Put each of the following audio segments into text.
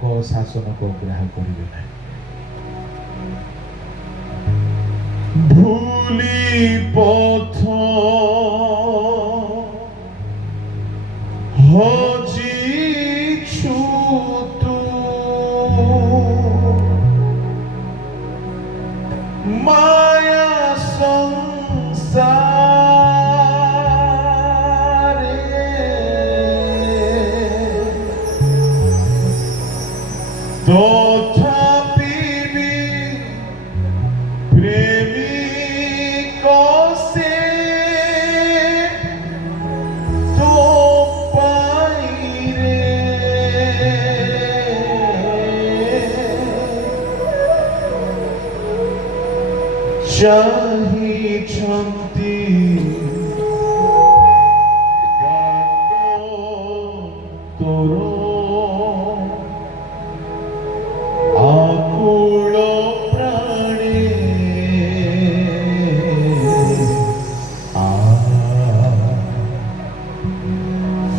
प्रभु शासन को ग्रहण करेंगे ना। भूली पथ हजिछु तू माया संसारे तथापि भी प्रेमिक से तो पाई रे चाहिछन्ति तोरो आकुल प्राणे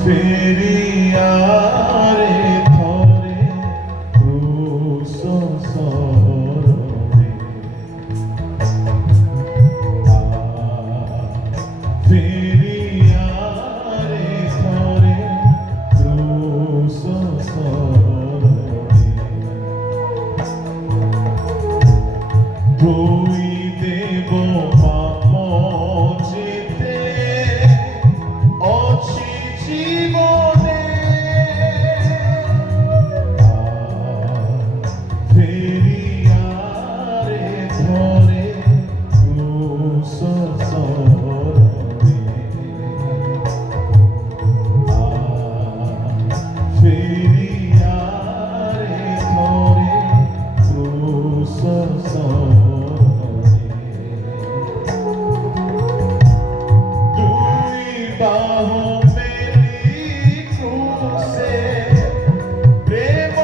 फेरिया रे थोरे क्रूस सरोरे फेरिया रे थोरे क्रूस सरोरे धोई देव पाप जेते अछि जीवने फेरिया रे धरे क्रूस सरोरे फेरिया रे धरे क्रूस सरोरे दुई बाहु मेली क्रूसे प्रेम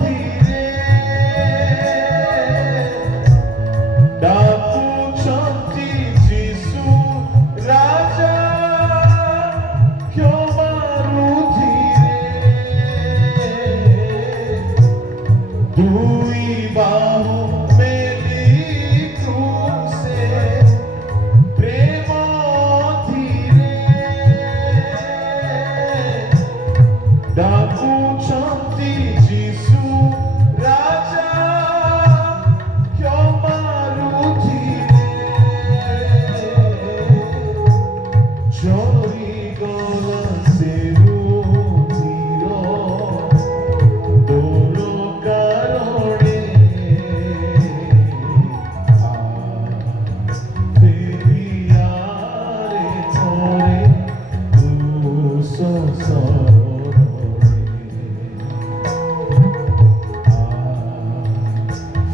धीरे डाकुछन्ति जीशु राजा क्षमारु धीरे दुई बाहु मेली क्रूसे प्रेम धीरे डाकुछन्ति जीशु राजा क्षमारु धीरे चोरी गला सेरु धीर तोर कारणे फेरिया रे थोरे क्रूस सरोरे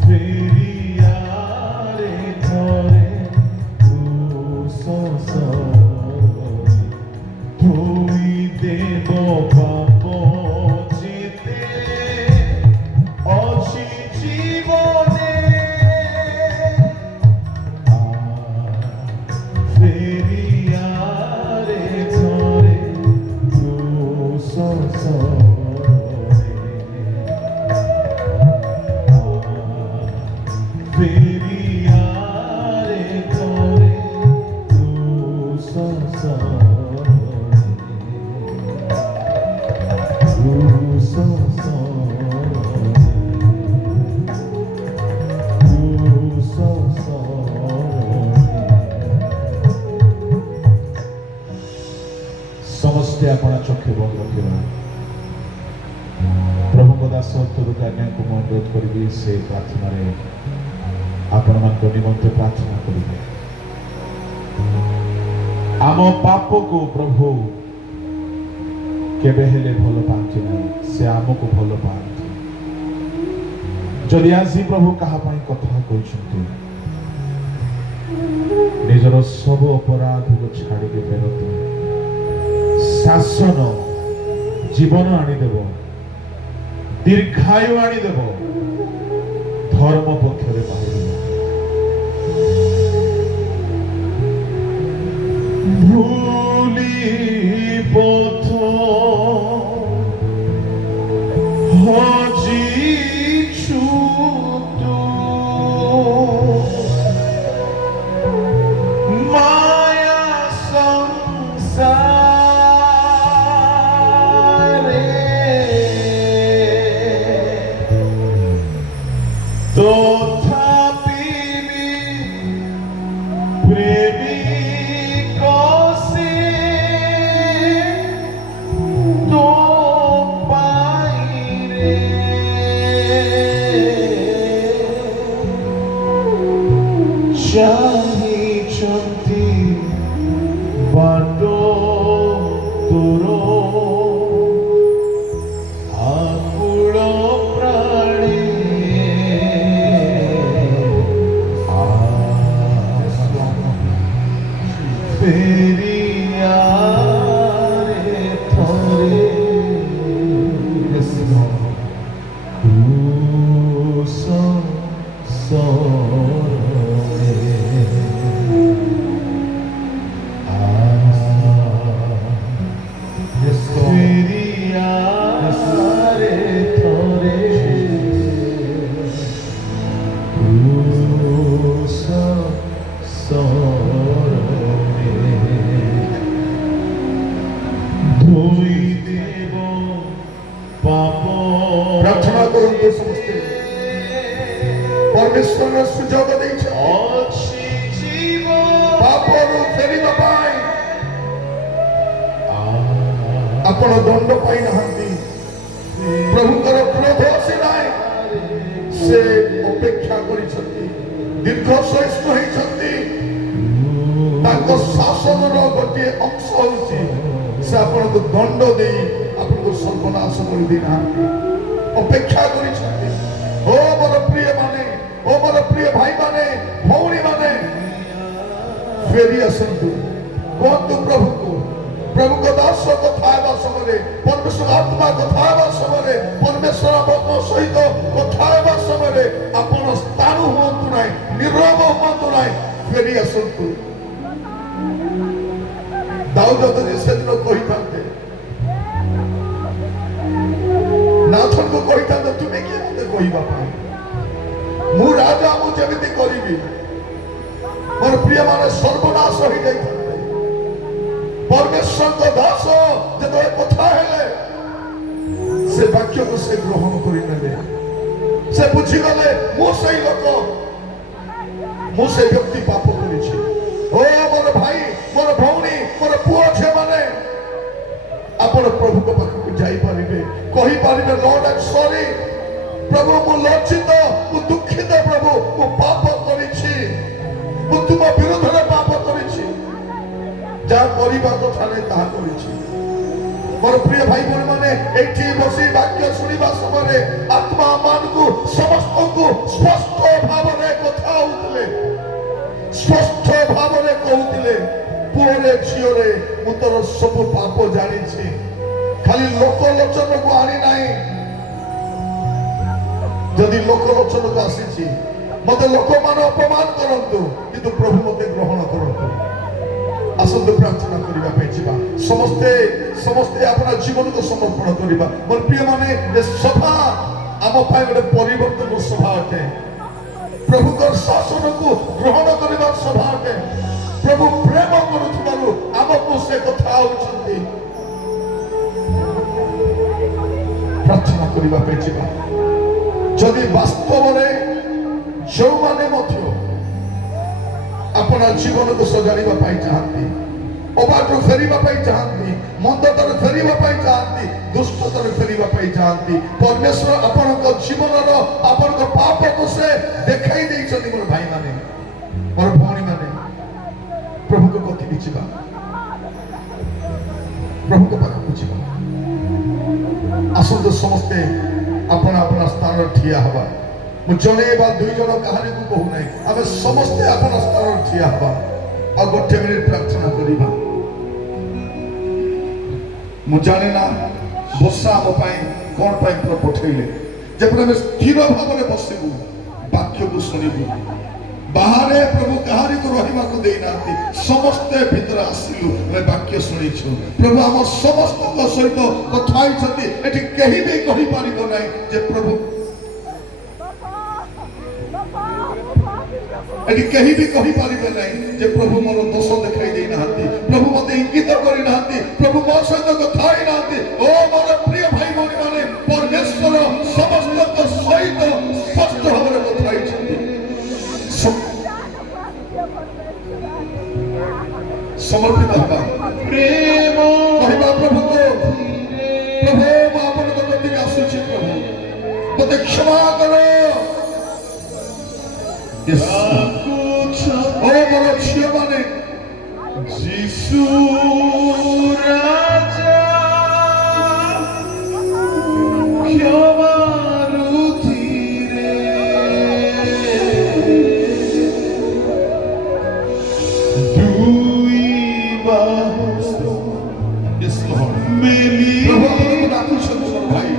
फेरिया रे थोरे क्रूस सरोरे धोई देव पाप जेते अछि जीवने फेरिया रे थोरे क्रूस सरोरे फेरिया रे थोरे क्रूस सरोरे क्रूस सरोरे क्रूस सरोरे समस्ते अपना चक्षु बंद रखिबा प्रभु को दास तुरुक आज्ञा को अनुरोध करी से प्रार्थना रे आपण मान निमंत्रण प्रार्थना करिबे आम पाप को प्रभु केबे हेले भल पांति ना से आमको भल पांति जदि आज प्रभु कहा पाई कथा कहछन्ति निजर सब अपराध को छाड़ी के फेरतु शासन जीवन आनीदेव दीर्घायु आनीदेव धर्म पक्षरे बाहर भूली पथ प्रार्थना करते समस्ते परमेश्वर सुजोग देइछे पापरु फेरिबा पाई आपण दंड पाई नहंती प्रभुकर क्रोध आसिनाई से अपेक्षा करिसंती दीर्घ सहिष्णु होइसंती ताको शासनर गोटे अंश होइछि से आपण को दंड देई आपण को सर्वनाश कर देना अपेक्षा करिसंती ओ मोर प्रिय माने ओ मोर प्रिय भाई माने भौणी माने फेरी आसंतु कहतु प्रभु को प्रभु को दास कथा हेबा समय परमेश्वर आत्मा कथा हेबा समय परमेश्वर आत्मा सहित कथा हेबा समय आपण स्थाणु हुअतु नाही निरव हुअतु नाही फेरी आसंतु दाऊद जदि सेदिन कहिथान्ते नाथन को कहिथान्ते तुमे कि मते कहिबा पाई मु राजा मु जेमिति करिबी मोर प्रिय माने सर्वनाश होई जाइथान्ते परमेश्वर को दास जदि कथा हेले से वाक्य को से ग्रहण करि नेले से बुझी गले मु सही लोक मु से व्यक्ति पाप करिछि ओ मोर भाई मोर भौणी मोर पुओ छे माने आपण प्रभु को पाख को जाई परिबे कहि परिबे लॉर्ड आई एम सॉरी प्रभु मु लज्जित मु दुखित प्रभु मु पाप करिछि मु तुम विरोध रे पाप करिछि जा करिबा कथा नै ता करिछि मोर प्रिय भाई बहन माने एठी बसी वाक्य सुनिबा समय आत्मा मान को समस्त को स्पष्ट भाव रे कथा होतले स्पष्ट भाव रे कहउतिले पुरे झियोरे मु तोर सब पाप जानिछि खाली लोक लोचन को आनी नाही जदि लोक लोचन को आसीछि मते लोक मान अपमान करंतु किंतु प्रभु मते ग्रहण करंतु आसंतु प्रार्थना करिबा पे जिबा समस्ते समस्ते अपना जीवन को समर्पण करिबा मोर प्रिय माने जे सभा आम पाए गोटे परिवर्तन सभा अटे प्रभु कर शासन को ग्रहण करिबा सभा अटे प्रभु प्रेम करुथबारु आमको से कथा होचंती प्रार्थना करिबा पे जिबा जदि वास्तव रे जो माने मध्य अपना जीवन को सजाड़िबा पाई चाहती अबाटो फेरिबा पाई चाहती मंदतर फेरिबा पाई चाहती दुष्टतर फेरिबा पाई चाहती परमेश्वर अपन को जीवन रो अपन को पाप को से देखाई देइछथि मोर भाई माने मोर भौणी माने प्रभु को कथि बिचिबा प्रभु को पाख बुझिबा आसंत समस्ते अपना अपना स्थान ठिया हवा मु जने बा दुई जन कहानी को कहू नै आमे समस्ते अपना स्थान ठिया हवा आ गोटे मिनिट प्रार्थना करिबा मु जाने ना बसा हम पाई कोन पाई प्र पठैले जेपरे हम स्थिर भाव में बसिबु वाक्य को सुनिबु बाहरे प्रभु कहानी को रहिमा को देई नांती समस्ते भीतर आसिलु मैं वाक्य सुनिछु प्रभु हम समस्त को सहित कथाई छथि एठी केही भी कहि पारिबो नै जे प्रभु एठी केही भी कहि पारिबे नै जे प्रभु मोर दोष देखाई देई नांती प्रभु मते इंगित करि नांती प्रभु मोर सहित कथाई नांती ओ मोर प्रिय भाई भौणी माने परमेश्वर समस्त को सहित स्पष्ट भाବରେ कथाई छथि समर्पित होगा प्रेम कहबा प्रभु को प्रभु मैं अपन को गति में आसुछि प्रभु मते क्षमा करो यस ओ मोर छिया माने यीशु राजा क्षमा प्रभु अपन को डाकुछन भाई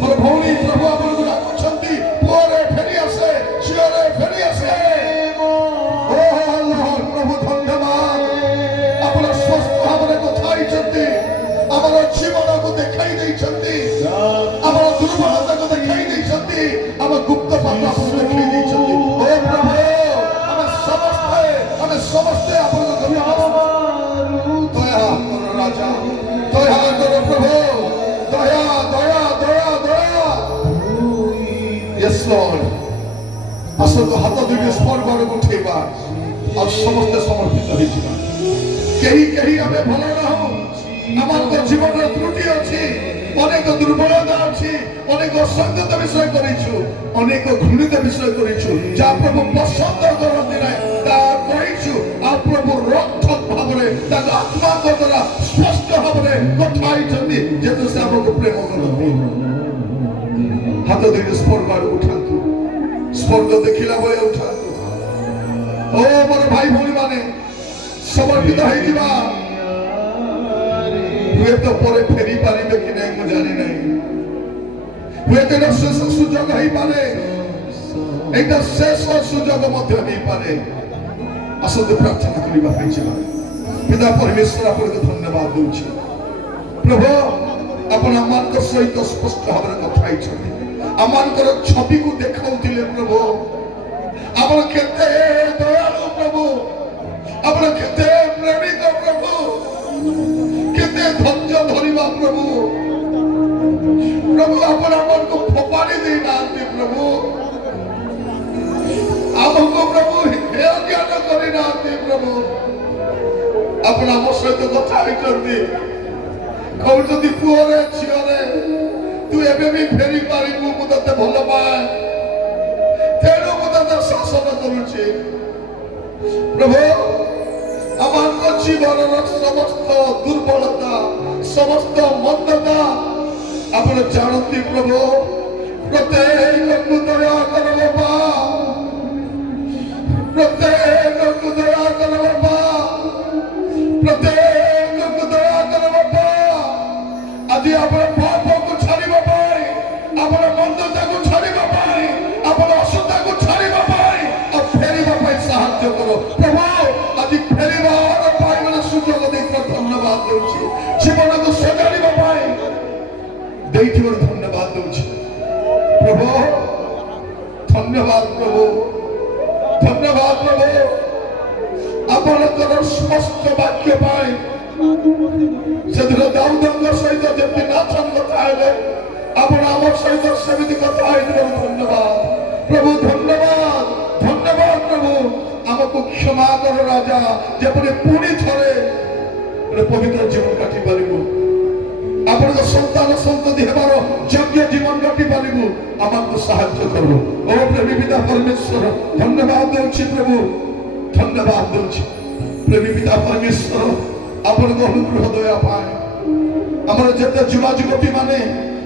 मोर भौणी प्रभु अपन को डाकुछंती पुओ Lord. ଆସନ୍ତୁ ହାତ ଦୁଇଟି ସ୍ପର୍ଶ ଆଡ଼କୁ ଉଠେଇବା ଆଉ ସମସ୍ତେ ସମର୍ପିତ ହେଇଯିବା। କେହି କେହି ଆମେ ଭଲ ନାହୁଁ, ଆମର ଜୀବନର ତ୍ରୁଟି ଅଛି, ଅନେକ ଦୁର୍ବଳତା ଅଛି, ଅନେକ ଅସଙ୍ଗତ ବିଷୟ କରିଛୁ, ଅନେକ ଘୃଣିତ ବିଷୟ କରିଛୁ, ଯାହା ପ୍ରଭୁ ପସନ୍ଦ କରନ୍ତି ନାହିଁ ତାହା କହିଛୁ। ଆଉ ପ୍ରଭୁ ରକ୍ଷକ ଭାବରେ ତାଙ୍କ ଆତ୍ମାଙ୍କ ଦ୍ୱାରା ସ୍ପଷ୍ଟ ଭାବରେ କଥା ହେଇଛନ୍ତି, ଯେହେତୁ ସେ ଆମକୁ ପ୍ରେମ କରନ୍ତି। ହାତ ଦୁଇଟି ସ୍ପର୍ଶ ଆଡ଼କୁ ଉଠାନ୍ତୁ, ସ୍ପର୍ଶ ଦେଖିଲା ଭଳିଆ ଉଠାନ୍ତୁ। ଓ ମୋର ଭାଇ ଭଉଣୀ ମାନେ ସମର୍ପିତ ହେଇଯିବା। ହୁଏତ ପରେ ଫେରି ପାରିବେ କି ନାହିଁ ମୁଁ ଜାଣି ନାହିଁ, ହୁଏତ ଏଇଟା ଶେଷ ସୁଯୋଗ ହେଇପାରେ, ଏଇଟା ଶେଷ ସୁଯୋଗ ମଧ୍ୟ ହେଇପାରେ। ଆସନ୍ତୁ ପ୍ରାର୍ଥନା କରିବା ପାଇଁ ଯିବା। ପିତା ପରମେଶ୍ୱର ଆପଣଙ୍କୁ ଧନ୍ୟବାଦ ଦଉଛି। ପ୍ରଭୁ ଆପଣ ଆମମାନଙ୍କ ସହିତ ସ୍ପଷ୍ଟ ଭାବରେ କଥା ହେଇଛନ୍ତି, ଆମମାନଙ୍କର ଛବିକୁ ଦେଖାଉଥିଲେ। ପ୍ରଭୁ ଆପଣ କେତେ ଦୟାଳୁ, ପ୍ରଭୁ ଆପଣ କେତେ ପ୍ରେମିକ, ପ୍ରଭୁ କେତେ ଧୈର୍ଯ୍ୟ ଧରିବା। ପ୍ରଭୁ ପ୍ରଭୁ ଆପଣ ଆମକୁ ଫୋପାଡ଼ି ଦେଇନାହାନ୍ତି। ପ୍ରଭୁ ଆମକୁ ପ୍ରଭୁ ହେୟ ଜ୍ଞାନ କରିନାହାନ୍ତି। ପ୍ରଭୁ ଆପଣ ଆମ ସହିତ କଥା ହେଇଛନ୍ତି, କହୁଛନ୍ତି ପୁଅରେ ଝିଅରେ ତୁ ଏବେ ବି ଫେରି ପାରିବୁ, ମୁଁ ତତେ ଭଲ ପାଏ, ତେଣୁ ମୁଁ ତତେ ଶାସନ କରୁଛି। ପ୍ରଭୁ ଆମମାନଙ୍କ ଜୀବନର ସମସ୍ତ ଦୁର୍ବଳତା, ସମସ୍ତ ମନ୍ଦତା ଆପଣ ଜାଣନ୍ତି। ପ୍ରଭୁ ପ୍ରତ୍ୟେକକୁ ଦୟା କର ବାପା, ପ୍ରତ୍ୟେକକୁ ଦୟା କର ବାପା, ପ୍ରତ୍ୟେକକୁ ଦୟା କର ବାପା। ଆଜି ଆପଣ ପାପକୁ ଛାଡ଼ିବା ପାଇଁ, ଆପଣ ମନ୍ଦତାକୁ ଛାଡ଼ିବା ପାଇଁ, ଆପଣ ଅସୁସ୍ଥତାକୁ ଛାଡ଼ିବା ପାଇଁ ଆଉ ଫେରିବା ପାଇଁ ସାହାଯ୍ୟ କର। ପ୍ରଭୁ ଆଜି ଫେରିବାର ପାଇଁ ଗୋଟେ ସୁଯୋଗ ଦେଇଥିବାର ଧନ୍ୟବାଦ ଦେଉଛି। ଜୀବନକୁ ସଜାଡ଼ିବା ପାଇଁ ଦେଇଥିବାର ଧନ୍ୟବାଦ ଦେଉଛି। ପ୍ରଭୁ ଧନ୍ୟବାଦ, ପ୍ରଭୁ ଧନ୍ୟବାଦ। ପ୍ରଭୁ ଆପଣଙ୍କର ସ୍ପଷ୍ଟ ବାକ୍ୟ ପାଇଁ, ସେଦିନ ଦାଉଦଙ୍କ ସହିତ ଯେମିତି ନାଥନ କଥା ହେଲେ, ଆପଣ ଆମ ସହିତ ସେମିତି କଥା ହେଇଥିବାରୁ ଧନ୍ୟବାଦ। ପ୍ରଭୁ ଧନ୍ୟବାଦ, ଧନ୍ୟବାଦ। ପ୍ରଭୁ ଆମକୁ କ୍ଷମା କର ରାଜା, ଯେପରି ପୁଣି ଥରେ ପବିତ୍ର ଜୀବନ କାଟି ପାରିବୁ, ଆପଣଙ୍କ ସନ୍ତାନ ସନ୍ତତି ହେବାର ଯୋଗ୍ୟ ଜୀବନ କାଟି ପାରିବୁ। ଆମକୁ ସାହାଯ୍ୟ କର। ଓ ପ୍ରେମୀ ପିତା ପରମେଶ୍ୱର ଧନ୍ୟବାଦ ଦେଉଛି। ପ୍ରଭୁ ଧନ୍ୟବାଦ ଦେଉଛି। ପ୍ରେମୀ ପିତା ପରମେଶ୍ୱର ଆପଣଙ୍କ ଅନୁଗ୍ରହ ଦୟା ପାଇଁ ଆମର ଯେତେ ଯୁବା ଯୁବତୀ ମାନେ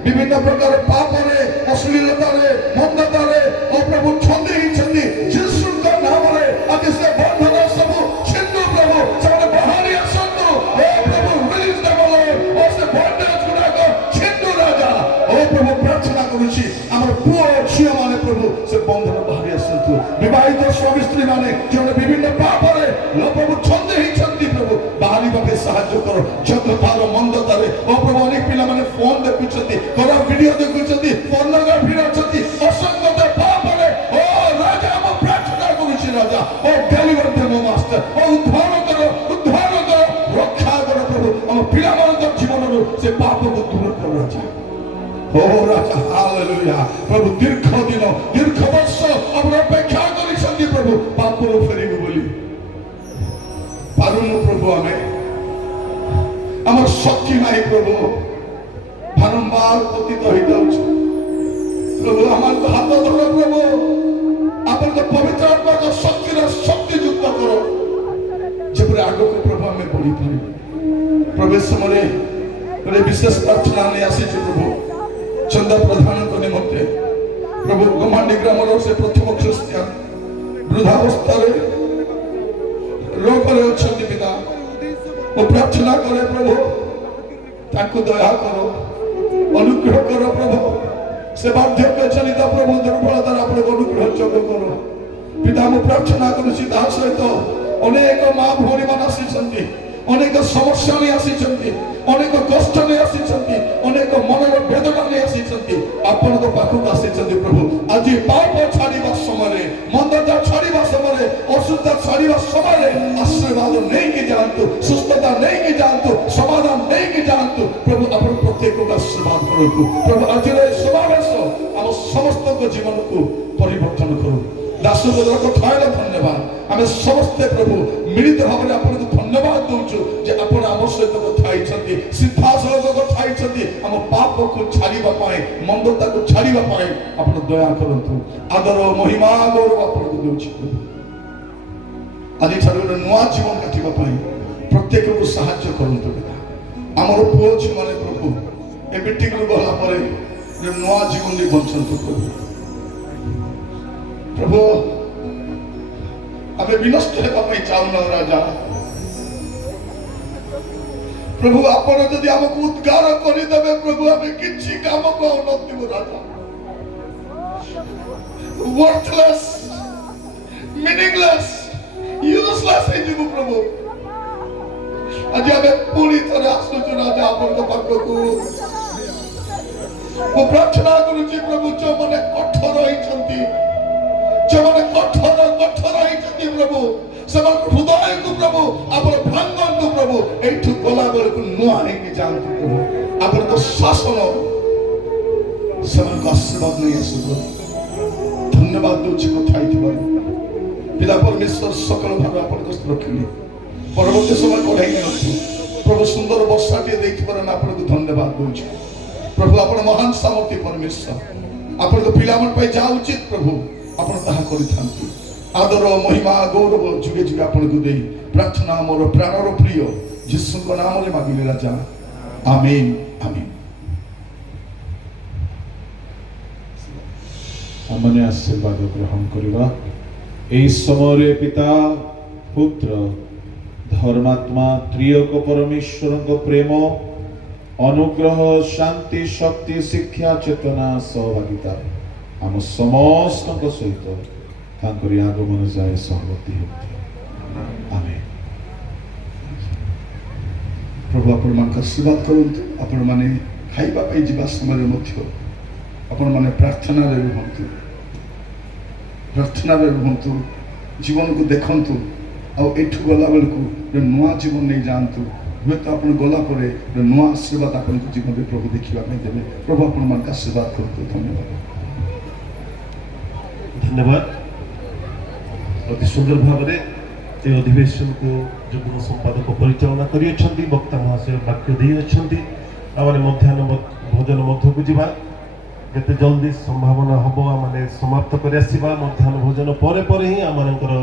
ବିଭିନ୍ନ ପ୍ରକାର ପାପରେ, ଅଶ୍ଳୀଳତାରେ, ମନ୍ଦତାରେ ଓ ପ୍ରଭୁ ଛନ୍ଦି ହେଇଛନ୍ତି, ଯୀଶୁଙ୍କ ନାମରେ ଆଜି ସେ ବନ୍ଧନ ସବୁ ଛିଣ୍ଡୁ। ପ୍ରଭୁ ସେମାନେ ବାହାରି ଆସନ୍ତୁ। ଓ ପ୍ରଭୁ ରିଲିଜ ଦେବ ଓ ସେ ବନ୍ଧନ ଗୁଡାକ ଛିଣ୍ଡୁ ରାଜା। ଓ ପ୍ରଭୁ ପ୍ରାର୍ଥନା କରୁଛି ଆମର ପୁଅ ଝିଅ ମାନେ ପ୍ରଭୁ ସେ ବନ୍ଧନ ବାହାରି ଆସନ୍ତୁ। ବିବାହିତ ସ୍ୱାମୀ ସ୍ତ୍ରୀ ମାନେ ଯେଉଁମାନେ ବିଭିନ୍ନ ପାପରେ ପ୍ରଭୁ ଛନ୍ଦି ହେଇଛନ୍ତି, ପ୍ରଭୁ ବାହାରିବା ପାଇଁ ସାହାଯ୍ୟ କର। ଜଗତାର ମନ୍ଦତାରେ ଓ ପ୍ରଭୁ ଅନେକ ପିଲାମାନେ ଫୋନ ଦେଖୁଛନ୍ତି, ଖରାପ ଭିଡିଓ ଦେଖୁଛନ୍ତି, ପର୍ଣ୍ଣୋଗ୍ରାଫିରେ ଅଛନ୍ତି, ଅସଙ୍ଗତ ପାପରେ। ଓ ରାଜା ମୁଁ ପ୍ରାର୍ଥନା କରୁଛି ରାଜା, ଓ ଡେଲିଭର ଦେବ ମାଷ୍ଟର, ଓ ଉଦ୍ଧାର କର, ଉଦ୍ଧାର କର, ରକ୍ଷା କର। ପ୍ରଭୁ ଆମ ପିଲାମାନଙ୍କ ଜୀବନରୁ ସେ ପାପକୁ ଦୂର କର ରାଜା। ଓ ରାଜା ହାଲେଲୁୟା। ପ୍ରଭୁ ଦୀର୍ଘ ଦିନ, ଦୀର୍ଘ ବର୍ଷ ଆମର ଅପେକ୍ଷା କରିଛନ୍ତି ପ୍ରଭୁ ପାପରୁ ଫେରିବୁ ବୋଲି। ପାରୁନୁ ପ୍ରଭୁ, ଆମେ ଆମର ଶକ୍ତି ନାହିଁ ପ୍ରଭୁ, ବାରମ୍ବାର ପତିତ ହେଇଯାଉଛୁ। ପ୍ରଭୁ ଆମକୁ ହାତ ଧର। ପ୍ରଭୁ ଆପଣଙ୍କ ପବିତ୍ର ଆତ୍ମାଙ୍କ ଶକ୍ତିର ଶକ୍ତି ଯୁକ୍ତ କର, ଯେପରି ଆଗକୁ ପ୍ରଭୁ ଆମେ ବଢିପାରିବୁ। ପ୍ରଭୁ ସମୟରେ ଗୋଟେ ବିଶେଷ ପ୍ରାର୍ଥନା ନେଇ ଆସିଛୁ ପ୍ରଭୁ ଚନ୍ଦା ପ୍ରଧାନଙ୍କ ନିମନ୍ତେ। ପ୍ରଭୁ ଗମାଣ୍ଡି ଗ୍ରାମର ସେ ପ୍ରଥମ ଖ୍ରୀଷ୍ଟିଆନ ବୃଦ୍ଧାବସ୍ଥାରେ ରୋଗରେ ଅଛନ୍ତି ପିତା। ମୁଁ ପ୍ରାର୍ଥନା କରେ ପ୍ରଭୁ ତାଙ୍କୁ ଦୟା କର, ଅନୁଗ୍ରହ କର। ପ୍ରଭୁ ସେ ବାର୍ଦ୍ଧକ୍ୟ ଜନିତ ପ୍ରଭୁ ଦୁର୍ବଳତାର ଆପଣଙ୍କ ଅନୁଗ୍ରହ ଯୋଗ କର ପିତା। ମୁଁ ପ୍ରାର୍ଥନା କରୁଛି ତାହା ସହିତ ଅନେକ ମା ଭଉଣୀ ମାନେ ଆସିଛନ୍ତି, ଅନେକ ସମସ୍ୟା ନେଇ ଆସିଛନ୍ତି, ଅନେକ କଷ୍ଟ ନେଇ ଆସିଛନ୍ତି, ଅନେକ ମନର ବେଦନା ନେଇ ଆସିଛନ୍ତି, ଆପଣଙ୍କ ପାଖକୁ ଆସିଛନ୍ତି ପ୍ରଭୁ। ଆଜି ପାପ ଛାଡ଼ିବା ସମୟରେ, ମନ୍ଦତା ଛାଡ଼ିବା ସମୟରେ, ଅସୁସ୍ଥତା ଛାଡ଼ିବା ସମୟରେ ଆଶୀର୍ବାଦ ନେଇକି ଯାଆନ୍ତୁ, ସୁସ୍ଥତା ନେଇକି ଯାଆନ୍ତୁ, ସମାଧାନ ନେଇକି ଯାଆନ୍ତୁ। ପ୍ରଭୁ ଆପଣ ପ୍ରତ୍ୟେକକୁ ଆଶୀର୍ବାଦ କରନ୍ତୁ। ପ୍ରଭୁ ଆଜିର ଏ ସମାବେଶ ଆମ ସମସ୍ତଙ୍କ ଜୀବନକୁ आशीर्वाद कथा है धन्यवाद आम समस्ते प्रभु मिलित भाव में आपको धन्यवाद दौचु जे आपण आम सहित कथा होइछंती सिद्धासलक कथा होइछंती हम पाप को छाड़ीबा पाए मंदता को छाड़ीबा पाए आपण दया करंतु आदर महिमा गौरव आपको दौचु प्रभु आज ठारू नुआ जीवन काटिबा पाए प्रत्येक को साहाय्य करंतु पिता आमर पुओ छी माने प्रभु ए मीटिंग रू गला परे नुआ जीवन ने बंचंतु प्रभु प्रभु आमे विनष्ट हेबा पई चाउना राजा प्रभु आपण जदि हमको उद्गार करि देबे प्रभु आमे किछि काम को नथिबो राजा वर्थलेस मीनिंगलेस यूजलेस हे जीव प्रभु आज आमे पूरी तरह आसुचु राजा आपण को पाखकु वो प्रार्थना करूची प्रभु जो मने कठोर होइछंती जो मने कठोर होइछंती प्रभु सबर हृदय को प्रभु आपण भांगन को प्रभु एठु गला बेल को नुआ है कि जानती प्रभु आपण तो शासन सबर को आशीर्वाद नहीं आसुगो धन्यवाद दोची को थाई थिबा पिता परमेश्वर सकल भाव आपण को रखिली परवर्ती समय कढाई नथु प्रभु सुंदर वर्षा के देखिबर ना आपण को धन्यवाद दोची प्रभु आपण महान सामर्थ्य परमेश्वर आपण को पिलामन पे जा उचित प्रभु आपण ताहा करिथांती आदर महिमा गौरव जुगे जुगे आपण को देई प्रार्थना मोर प्राणर प्रिय यीशु को नाम रे मागिले राजा आमीन आमीन हमने आशीर्वाद ग्रहण करवा एई समय पिता पुत्र धर्मात्मा त्रियक परमेश्वर को प्रेम अनुग्रह शांति शक्ति शिक्षा चेतना सहभागिता आम समस्त सहित तांकरी आगमन जाए सहमति होती आमेन प्रभु आपण मान आशीर्वाद करंतु आपण माने खाइबा पई जिबा समय मध्य आपण माने प्रार्थना रे रहंतु जीवन को देखंतु आ एठु गला बेल को नुआ जीवन नहीं जानतु हुए तो आपण गला परे नुआ आशीर्वाद आपण को जीवन में प्रभु देखिबा पई देबे प्रभु आपण मान आशीर्वाद करंतु धन्यवाद धन्यवाद अति सुंदर भाव में अधिवेशन को जुग्म संपादक परिचालना करियछंती वक्ता महाशय वाक्य दे अछंती आमाने मध्याह्न भोजन मध्य को जीवा केते जल्दी संभावना हबो आमाने समाप्त करि आसीबा मध्याह्न भोजन परे परे ही आमानकर